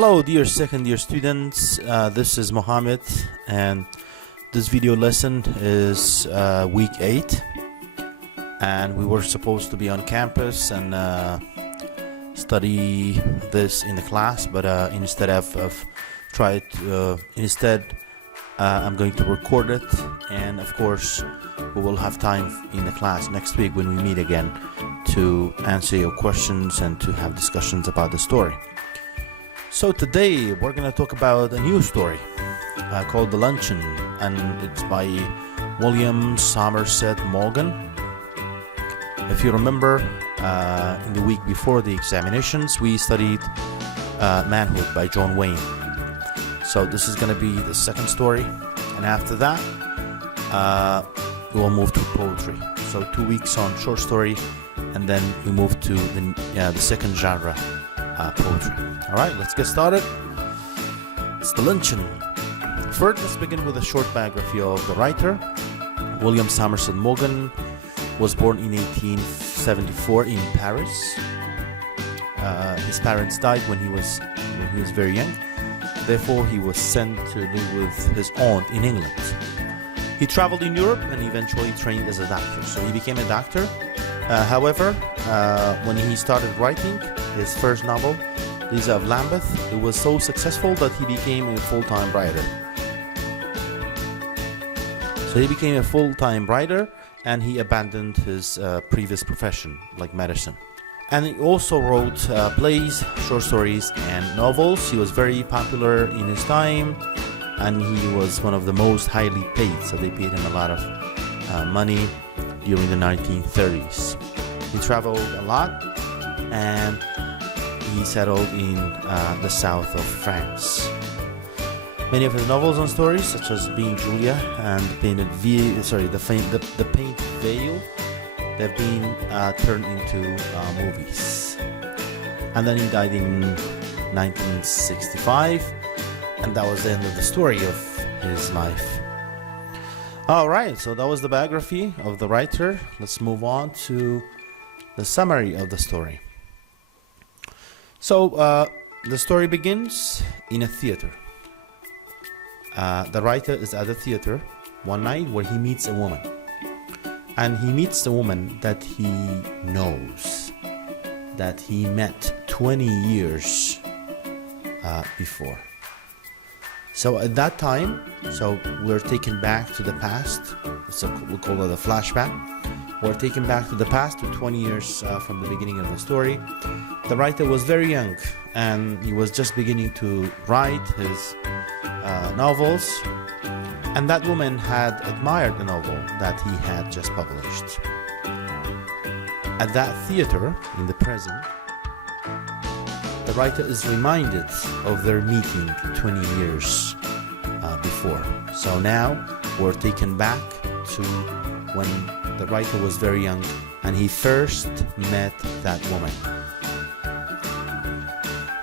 Hello dear second year students, this is Mohammed and this video lesson is week 8 and we were supposed to be on campus and study this in the class, but instead I'm going to record it, and of course we will have time in the class next week when we meet again to answer your questions and to have discussions about the story. So today we're going to talk about a new story called The Luncheon, and it's by William Somerset Maugham. If you remember, in the week before the examinations we studied Manhood by John Wayne. So this is going to be the second story, and after that we will move to poetry. So 2 weeks on short story, and then we move to the second genre, poetry. Alright, let's get started. It's The Luncheon. First, let's begin with a short biography of the writer. William Somerset Maugham was born in 1874 in Paris. His parents died when he was very young. Therefore, he was sent to live with his aunt in England. He traveled in Europe and eventually trained as a doctor. So he became a doctor. However, when he started writing his first novel, Lisa of Lambeth, it was so successful that he became a full-time writer. So he became a full-time writer and he abandoned his previous profession, like medicine. And he also wrote plays, short stories, and novels. He was very popular in his time, and he was one of the most highly paid, so they paid him a lot of money during the 1930s. He traveled a lot, and he settled in the south of France. Many of his novels and stories, such as Being Julia and The Painted Veil, they've been turned into movies. And then he died in 1965, and that was the end of the story of his life. Alright, so that was the biography of the writer. Let's move on to the summary of the story. So the story begins in a theater. The writer is at the theater one night where he meets a woman. And he meets a woman that he knows, that he met 20 years before. So at that time, so we're taken back to the past. So we'll call it a flashback. We're taken back to the past, to 20 years from the beginning of the story. The writer was very young, and he was just beginning to write his novels. And that woman had admired the novel that he had just published. At that theater, in the present, the writer is reminded of their meeting 20 years before. So now we're taken back to when the writer was very young and he first met that woman.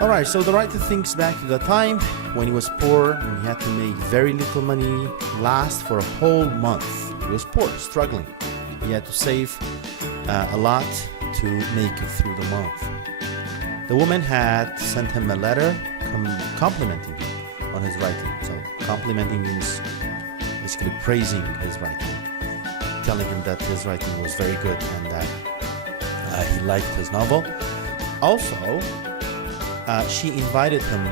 Alright, so the writer thinks back to the time when he was poor and he had to make very little money last for a whole month. He was poor, struggling. He had to save a lot to make it through the month. The woman had sent him a letter complimenting him on his writing. So complimenting means basically praising his writing, telling him that his writing was very good and that he liked his novel. Also, she invited him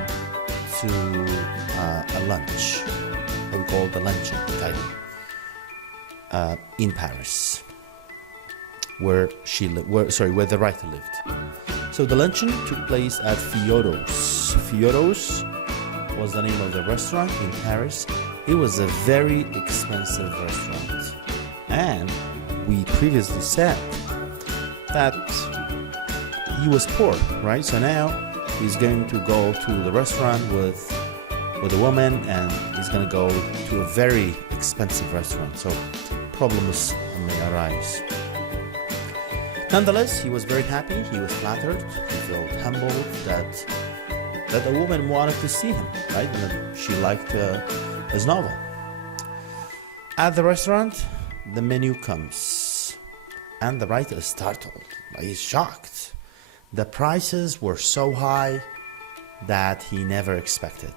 to a lunch, what we call the Luncheon, in Paris, where the writer lived. So the luncheon took place at Fiodo's. Fiodo's was the name of the restaurant in Paris. It was a very expensive restaurant, and we previously said that he was poor, right? So now he's going to go to the restaurant with a woman, and he's going to go to a very expensive restaurant. So problems may arise. Nonetheless, he was very happy. He was flattered. He felt humbled that a woman wanted to see him, right? And that she liked his novel. At the restaurant, the menu comes, and the writer is startled. He's shocked. The prices were so high that he never expected.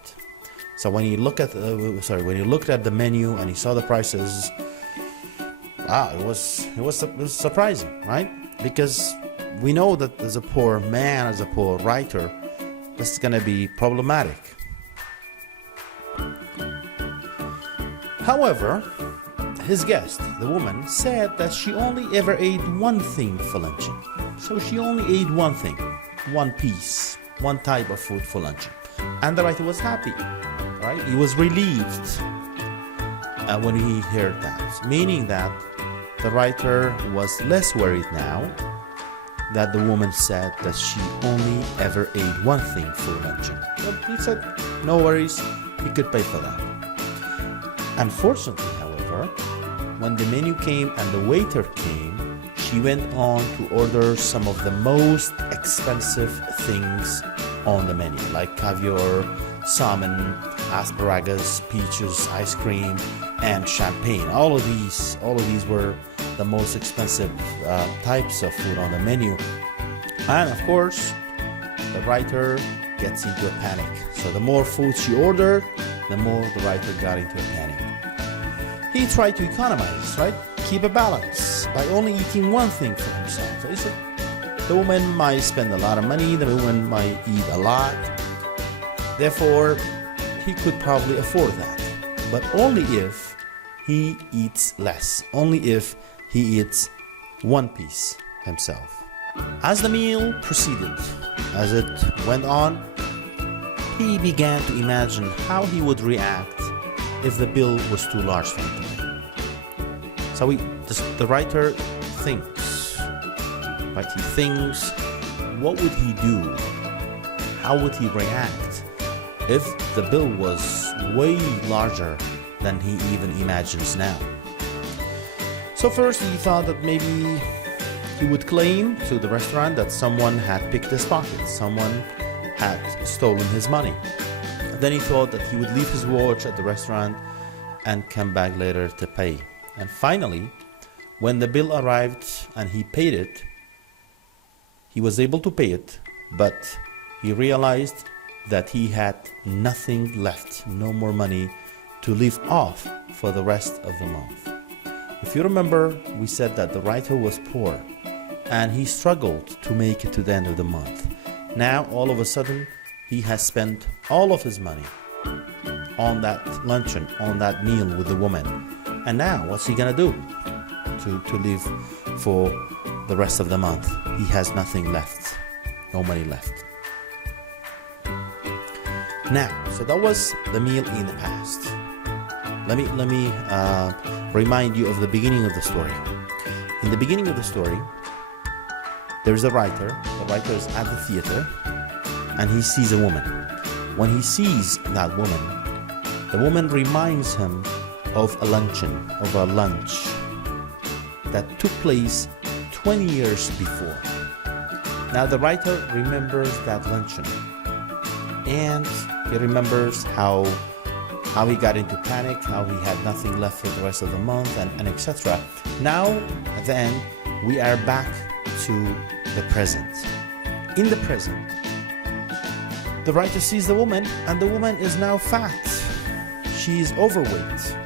So when he looked at the menu and he saw the prices, it was surprising, right? Because we know that as a poor man, as a poor writer, this is going to be problematic. However, his guest, the woman, said that she only ever ate one thing for luncheon. So she only ate one thing, one piece, one type of food for luncheon. And the writer was happy, right? He was relieved when he heard that, meaning that the writer was less worried now that the woman said that she only ever ate one thing for luncheon. But he said, no worries, he could pay for that. Unfortunately, however, when the menu came and the waiter came, she went on to order some of the most expensive things on the menu, like caviar, salmon, asparagus, peaches, ice cream, and champagne. All of these were the most expensive types of food on the menu. And of course, the writer gets into a panic. So the more food she ordered, the more the writer got into a panic. He tried to economize, right? Keep a balance by only eating one thing for himself. So he said, the woman might spend a lot of money, the woman might eat a lot. Therefore, he could probably afford that. But only if he eats less. Only if he eats one piece himself. As the meal proceeded, as it went on, he began to imagine how he would react if the bill was too large for him to pay. So the writer thinks, right? He thinks, what would he do? How would he react if the bill was way larger than he even imagines now? So first he thought that maybe he would claim to the restaurant that someone had picked his pocket, someone had stolen his money. Then he thought that he would leave his watch at the restaurant and come back later to pay. And finally, when the bill arrived and he paid it, he was able to pay it, but he realized that he had nothing left, no more money to live off for the rest of the month. If you remember, we said that the writer was poor and he struggled to make it to the end of the month. Now, all of a sudden, he has spent all of his money on that luncheon, on that meal with the woman. And now, what's he gonna do to live for the rest of the month? He has nothing left, no money left. Now, so that was the meal in the past. Let me remind you of the beginning of the story. In the beginning of the story, there's a writer. The writer is at the theater, and he sees a woman. When he sees that woman, the woman reminds him of a luncheon, of a lunch that took place 20 years before. Now the writer remembers that luncheon, and he remembers how he got into panic, how he had nothing left for the rest of the month, and etc. Now, at the end, we are back to the present. In the present, the writer sees the woman, and the woman is now fat. She's overweight.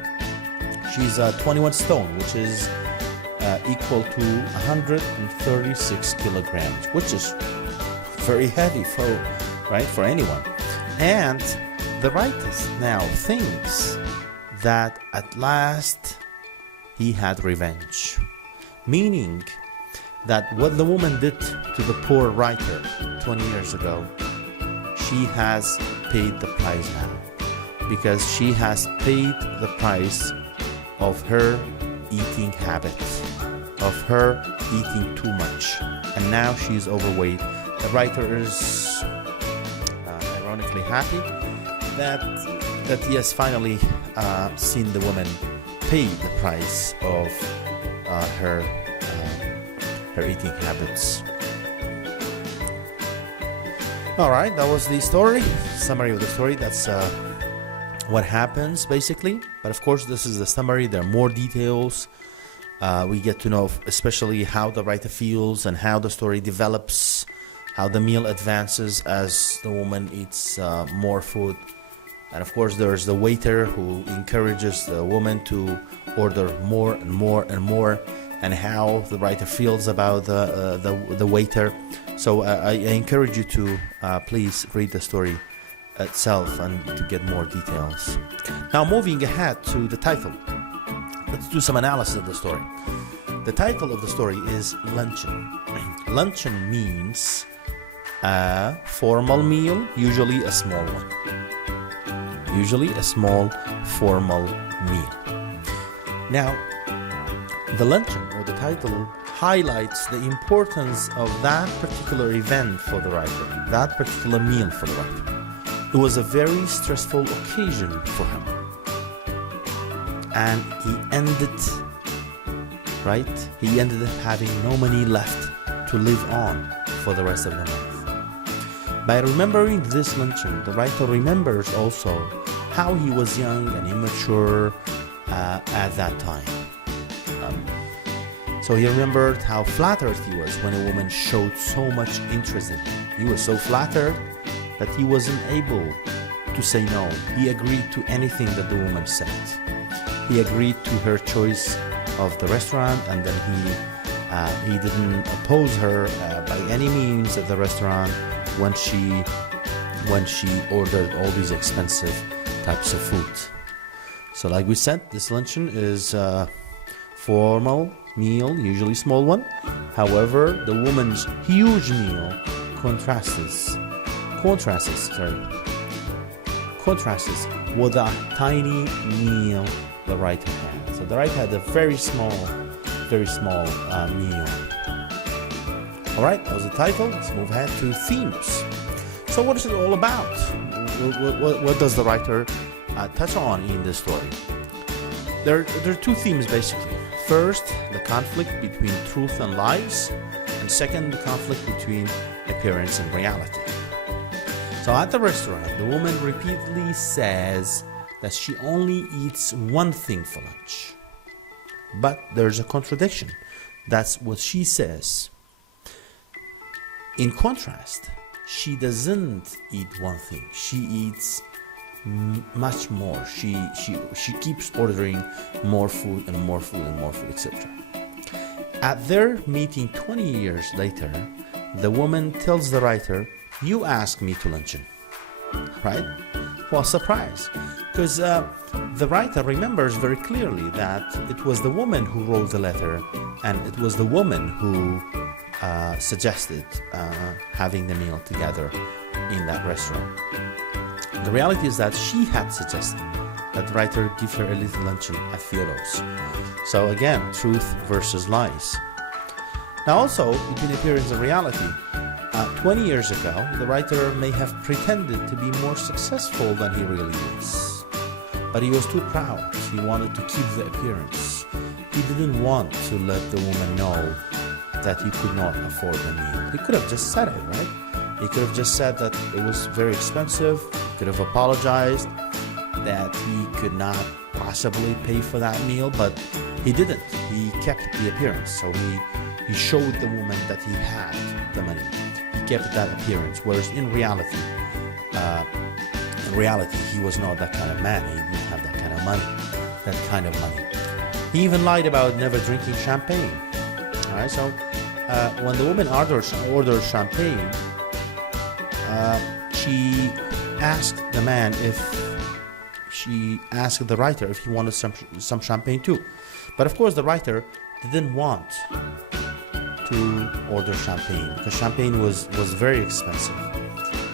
She's 21 stone, which is equal to 136 kilograms, which is very heavy for anyone. And the writer now thinks that at last he had revenge, meaning that what the woman did to the poor writer 20 years ago, she has paid the price now, because she has paid the price of her eating habits, of her eating too much, and now she's overweight. The writer is ironically happy that he has finally seen the woman pay the price of her eating habits. Alright, that was the story, summary of the story. That's what happens basically, but of course this is the summary. There are more details. We get to know especially how the writer feels and how the story develops, how the meal advances as the woman eats more food. And of course, there's the waiter who encourages the woman to order more and more and more, and how the writer feels about the waiter. So I encourage you to please read the story itself and to get more details. Now, moving ahead to the title, let's do some analysis of the story. The title of the story is Luncheon. Luncheon means a formal meal, usually a small one. Usually a small formal meal. Now, the luncheon, or the title, highlights the importance of that particular event for the writer, that particular meal for the writer. It was a very stressful occasion for him. And he ended up having no money left to live on for the rest of the month. By remembering this luncheon, the writer remembers also how he was young and immature at that time. So he remembered how flattered he was when a woman showed so much interest in him. He was so flattered that he wasn't able to say no. He agreed to anything that the woman said. He agreed to her choice of the restaurant, and then he didn't oppose her by any means at the restaurant when she ordered all these expensive types of food. So like we said, this luncheon is a formal meal, usually small one. However, the woman's huge meal contrasts with a tiny meal the writer had. So the writer had a very small meal. Alright, that was the title. Let's move ahead to themes. So what is it all about? What does the writer touch on in this story? There are two themes basically. First, the conflict between truth and lies, and second, the conflict between appearance and reality. So at the restaurant, the woman repeatedly says that she only eats one thing for lunch. But there's a contradiction. That's what she says. In contrast, she doesn't eat one thing. She eats much more. She keeps ordering more food and more food and more food, etc. At their meeting 20 years later, the woman tells the writer, "You asked me to luncheon." Right? Well, surprise. Because the writer remembers very clearly that it was the woman who wrote the letter, and it was the woman who suggested having the meal together in that restaurant. The reality is that she had suggested that the writer give her a little luncheon at Theodore's. So again, truth versus lies. Now also, between appearance and reality, 20 years ago, the writer may have pretended to be more successful than he really is. But he was too proud. He wanted to keep the appearance. He didn't want to let the woman know that he could not afford the meal. He could have just said it, right? He could have just said that it was very expensive. He could have apologized that he could not possibly pay for that meal, but he didn't. He kept the appearance. So he showed the woman that he had the money. He kept that appearance, whereas in reality, he was not that kind of man. He didn't have that kind of money. He even lied about never drinking champagne. All right, so when the woman orders champagne, she asked the writer if he wanted some champagne too. But of course, the writer didn't want to order champagne because champagne was very expensive.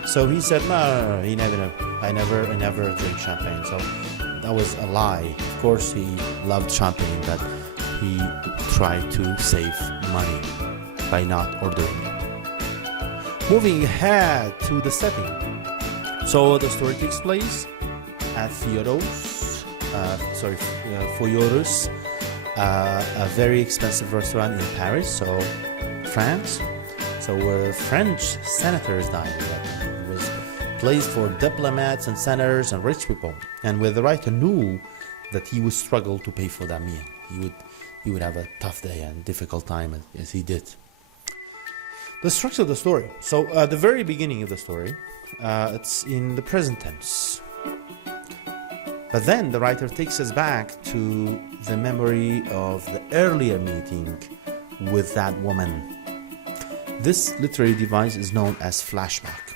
So he said, no, I never drink champagne. So that was a lie. Of course, he loved champagne, but he tried to save money by not ordering it. Moving ahead to the setting. So the story takes place at Theodore's, a very expensive restaurant in Paris, so France. So where French senators dined. It was a place for diplomats and senators and rich people. And where the writer knew that he would struggle to pay for that meal. He would have a tough day and difficult time as he did. The structure of the story. So at the very beginning of the story, it's in the present tense. But then the writer takes us back to the memory of the earlier meeting with that woman. This literary device is known as flashback.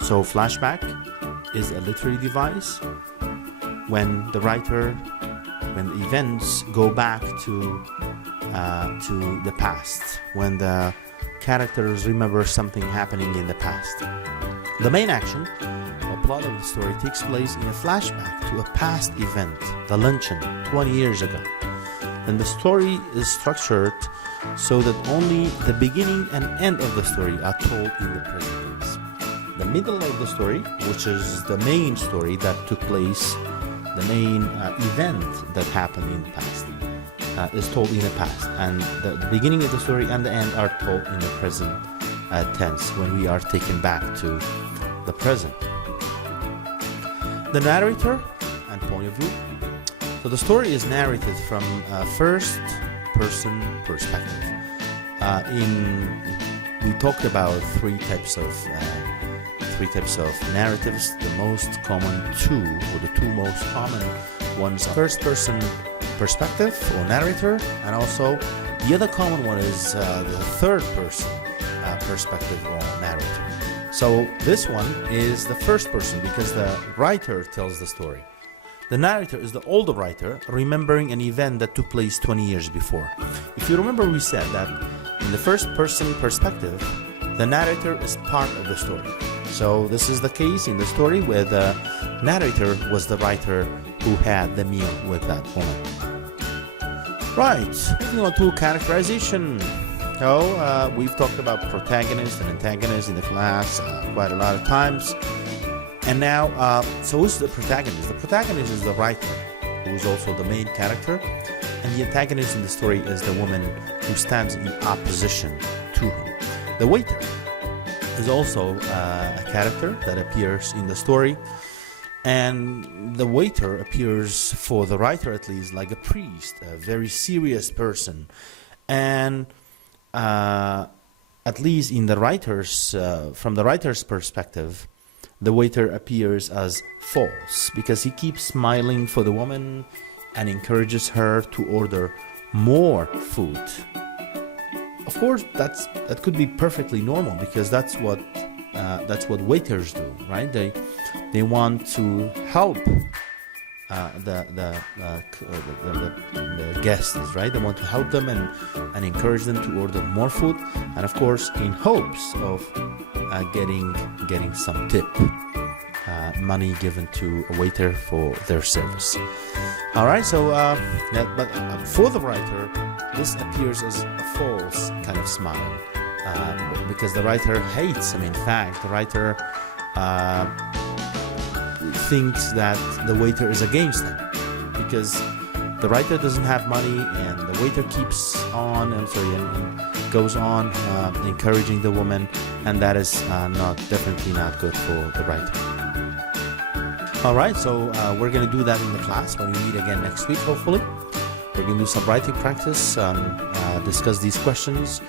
So flashback is a literary device when the events go back to the past, when the characters remember something happening in the past. The main action or plot of the story takes place in a flashback to a past event, the luncheon, 20 years ago. And the story is structured so that only the beginning and end of the story are told in the present tense. The middle of the story, which is the main story that took place, the main event that happened in the past, is told in the past, and the beginning of the story and the end are told in the present tense when we are taken back to the present. The narrator and point of view. So the story is narrated from a first person perspective. We talked about three types of narratives. The most common two, or the two most common ones, are first person perspective or narrator, and also the other common one is the third person perspective or narrator. So this one is the first person because the writer tells the story. The narrator is the older writer remembering an event that took place 20 years before. If you remember, we said that in the first person perspective, the narrator is part of the story. So this is the case in the story where the narrator was the writer who had the meal with that woman. Right, moving on to characterization. So we've talked about protagonist and antagonist in the class quite a lot of times. And now, so who's the protagonist? The protagonist is the writer, who is also the main character. And the antagonist in the story is the woman who stands in opposition to him. The waiter is also a character that appears in the story. And the waiter appears, for the writer at least, like a priest, a very serious person. And at least in the writer's, from the writer's perspective, the waiter appears as false because he keeps smiling for the woman and encourages her to order more food. Of course, that could be perfectly normal because that's what waiters do, right? They want to help the guests, right? They want to help them and encourage them to order more food, and of course, in hopes of getting some tip, money given to a waiter for their service. All right, so but for the writer, this appears as a false kind of smile because the writer hates him. In fact, the writer thinks that the waiter is against him because the writer doesn't have money and the waiter keeps on and goes on encouraging the woman, and that is definitely not good for the writer. All right, so we're going to do that in the class when we meet again next week, hopefully. We're going to do some writing practice, discuss these questions.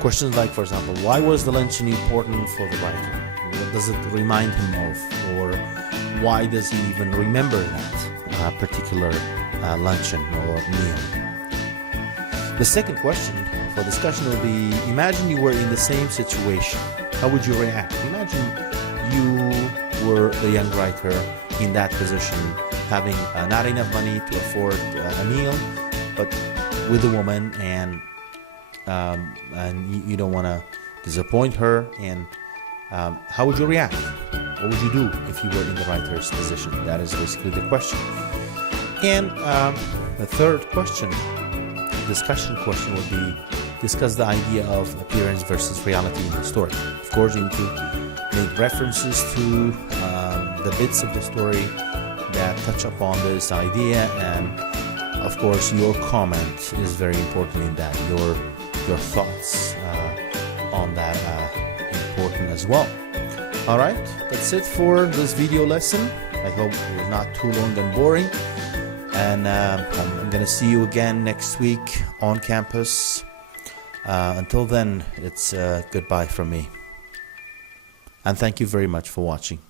Questions like, for example, why was the luncheon important for the writer? What does it remind him of? Or why does he even remember that particular luncheon or meal? The second question for discussion will be, imagine you were in the same situation. How would you react? Imagine you were the young writer in that position, having not enough money to afford a meal, but with a woman, and you don't want to disappoint her. And how would you react? What would you do if you were in the writer's position? That is basically the question. And the third question, discussion question, would be discuss the idea of appearance versus reality in the story. Of course, you need to make references to the bits of the story that touch upon this idea, and of course your comment is very important in that. Your thoughts on that are important as well. All right, that's it for this video lesson. I hope it was not too long and boring, and I'm going to see you again next week on campus. Until then, it's goodbye from me. And thank you very much for watching.